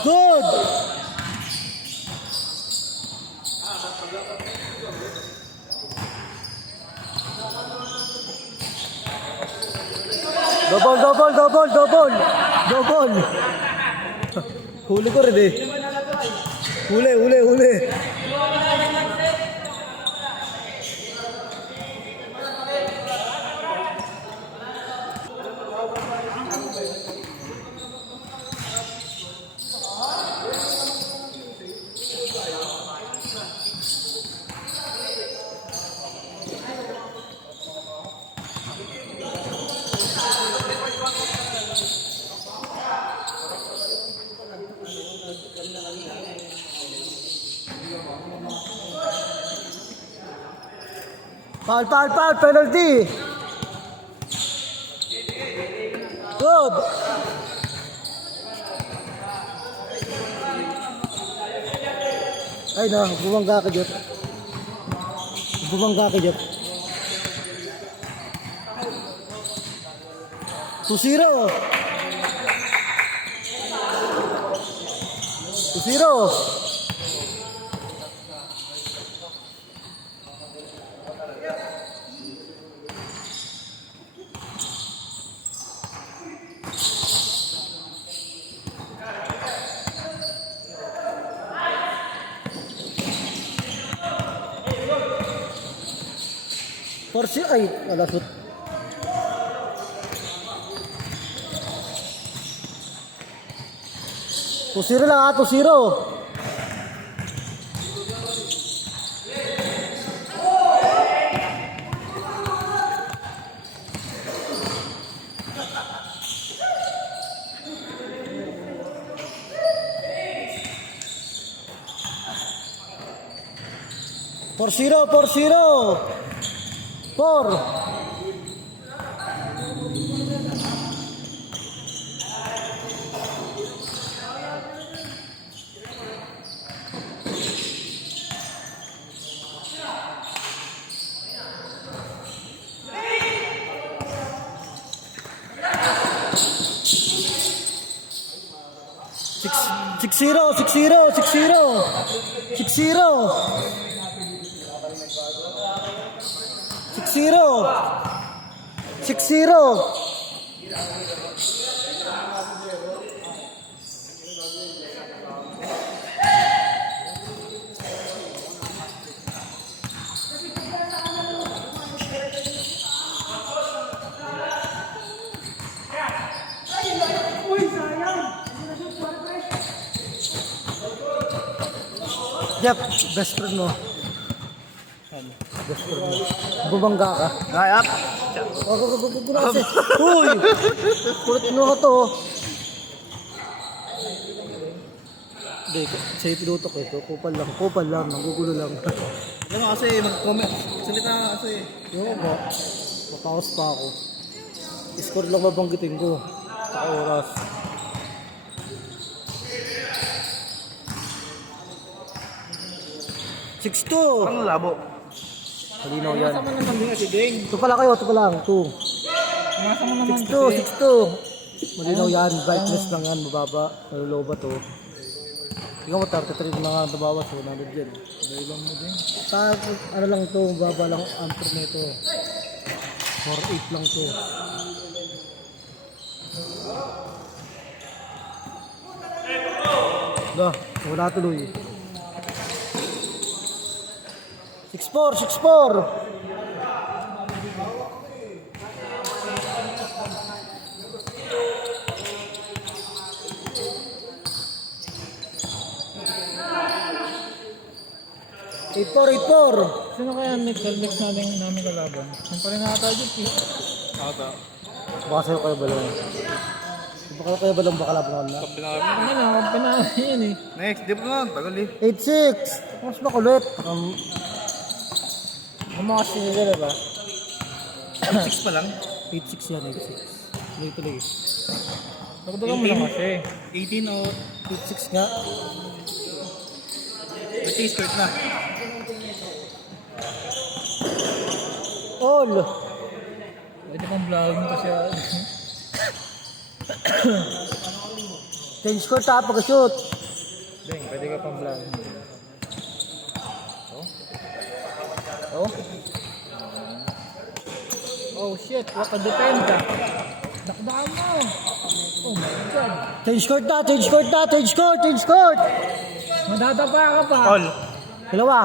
Good! Double! Huli ko rin eh. Huli. Foul, penalty! Good! Ay na, bumangga ka dyan. 2-0! 2-0! Porsi ay wala shoot. Tusiro lang 2-0. Por 6-0. Yep, best friend mo. Bumangga ka. Ayap. Uy! Kulit mo ka to. Hindi, sa'yo pinutok ito. Kupal lang. Nagugulo lang. Alam mo kasi, mag-comment. Salita nga kasi. Yung ba? Mataos pa ako. Score lang mabanggitin ko. Sa oras. Ang labo. Malinaw yan. Nasa mo naman din si Deng. Ito pala kayo, ito pala. 2. Nasa mo naman 6-2. Malinaw yan. Brightness lang yan. Mababa. Nalulow ba to? Tingnan mo, 33 na nga nabawas. 100 yan. Dailan mo din. Sa ano lang to, mababa lang ampere nito. 4-8 lang to. Wala tuloy. 6-4. Sino kaya next namin kalaban? Yung pa rin nata dyan eh. Ata. Baka sa'yo kayo ba lang? Baka kayo ba lang baka laban na? Kampinahan yan eh. Next, di ba nga? Tagal eh. 8-6. Mas makulit. Kumakas nila ba? 6 pa lang. 8-6 yan, 8-6. Tuloy. Nagdagan mo lang kasi. 18 o 8-6 nga. Ito yung start na. All. Pwede kang vlogging kasi. Change court ha, pag-shoot. Ding, pwede ka pang vlog. Oh? Oh shit, what a defender. Dakdaan mo. Oh my god. Change court na, change court na, change court, change court. Madadapa ka pa. All. Dalawa.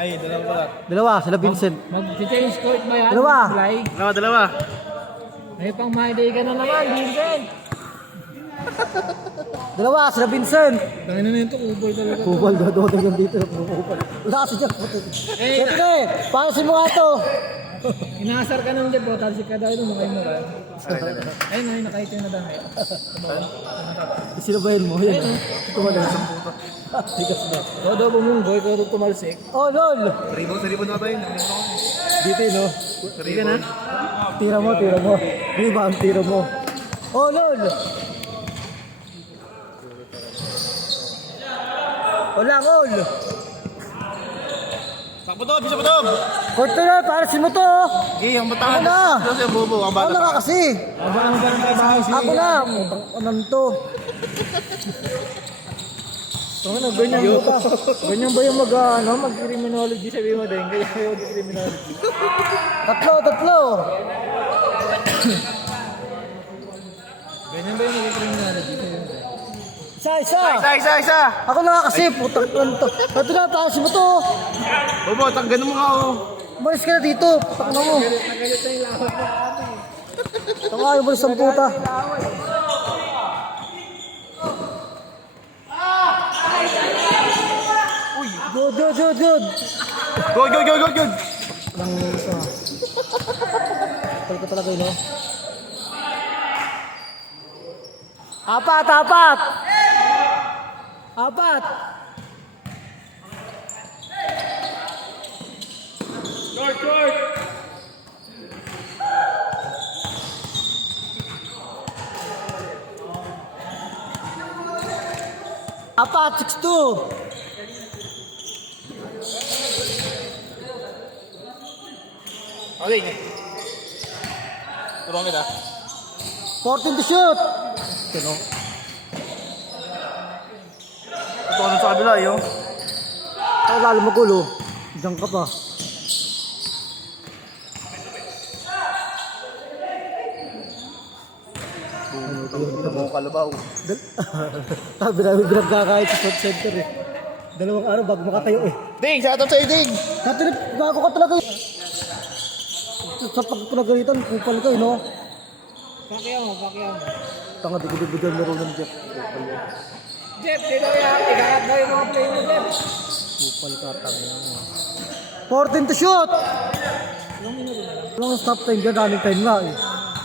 Ay, dalawa pala. Dalawa, sila Vincent. Mag-change court ba yan? Dalawa. Fly? Dalawa. May pang Monday ka na naman, Vincent. Dalawa, sila Vincent. Tangin na nito, ubol talaga. Kubal, dadodong yan dito. Wala kasi dyan. Siyempre, panasin mo nga to. Inaasar ka naman dyan, bro. Talsik ka dahil mo kayo mo ka. Ayun, ayun, nakahit yung nadami. Sinabayin mo, yan. Tumalan sa puto. Tigas na. Todo bumunggoy, todo tumalsik. Oh, lol. Saribon na tayo. Dito, no? Hindi ka na? Tira mo. Hindi ba ang tira mo? Oh, lol. Walang all. Takbo to, bisa mo to. Court na, panasin mo to. Okay, ang batangan. Ako na. Ito siya bubo, ang Ako bata. na nga kasi. Abang ba ng trabaho si... Ako na. Anong to? Ganyan ba yung mag-criminology sabi mo din? Kaya kayo mag-criminology. Tatlo. Ganyan ba yung mag-criminology sabi mo din? Isa. Ako na nga kasi. Putang to. Ito na, panasin mo to. Bobo, tanggan mo nga oh. Umalis ka na dito. Putang na mo. Nagalit na yung lawak mo ate. Tanga, umalis ang puta. Good. Go. Nang isa. Kapal ka talaga yun, no? Apat. Short! Apat, 6-2. Okay. Tulungan kita. 14 to shoot. Ano? Ito ka sa kabila, yun. Ay, lalo magulo. Diyan ka pa. Ito mo kalabaw. Sabi namin binagkakahit sa shot center eh. 2 araw bago makatayo eh. Ding, sa ato sa'yo, Ding. Katilip, gago ka talaga eh. Sa pagpinagalitan, kupal ka eh, no? Pakiyaw mo. Tanga, di ko meron ng Jeff. Jeff, dito yan. Ikakat na yung mga play mo, Jeff. Kupal ka, tanga mo. 14 to shoot! Walang stop time dyan, running time nga eh.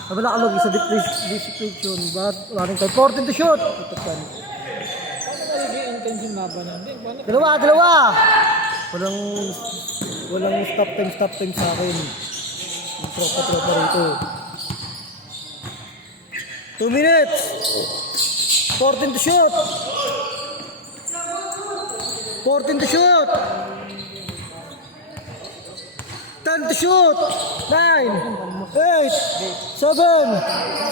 Nabala ka mag-isa discipline, but running time. 14 to shoot! Ito ka. Paano nagiging intense yung laban natin? Paano? Dalawa! Walang stop time sa akin. Yung tropa rito. 2 minutes! 14 to shoot! 10 to shoot! 9, 8, 7,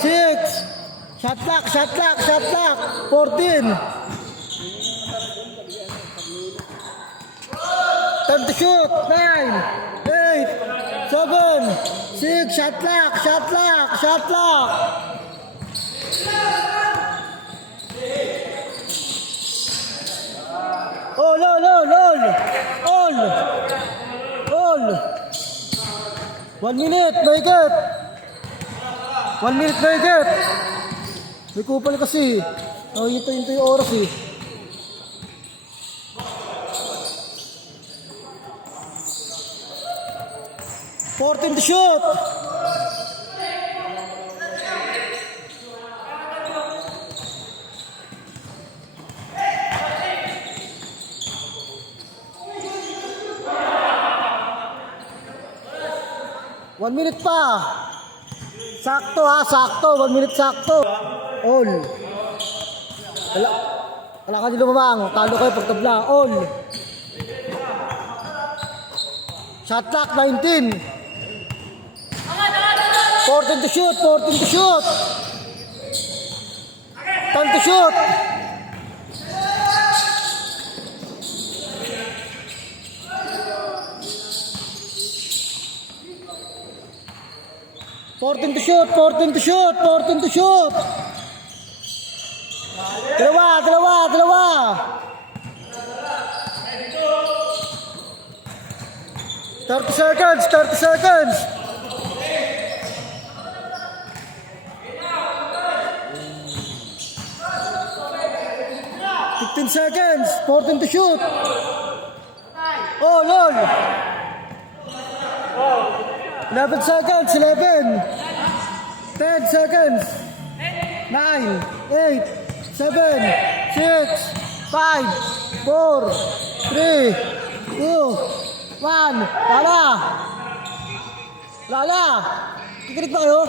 6, shot clock, 14. 10 to shoot, 9, 8, 7, 6, shot clock. All. 1 minute, make it. May kupal kasi. Oh, ito yung oras eh. Fourteen to shoot. One minute pa. Sakto. 1 minute sakto. All. Wala ka din lumamang. Talo kayo pagtabla. All. Shot clock 19. 14 to shoot. Time to shoot. Fourteen to shoot, 14 to shoot, 14 to shoot. Dalawa. 30 seconds. 15 seconds, 14 to shoot. Oh, lol. 11 seconds, 11. 10 seconds. 9, 8, 7, 6, 5, 4, 3, 2, 1. Lala! Kikinig ba kayo?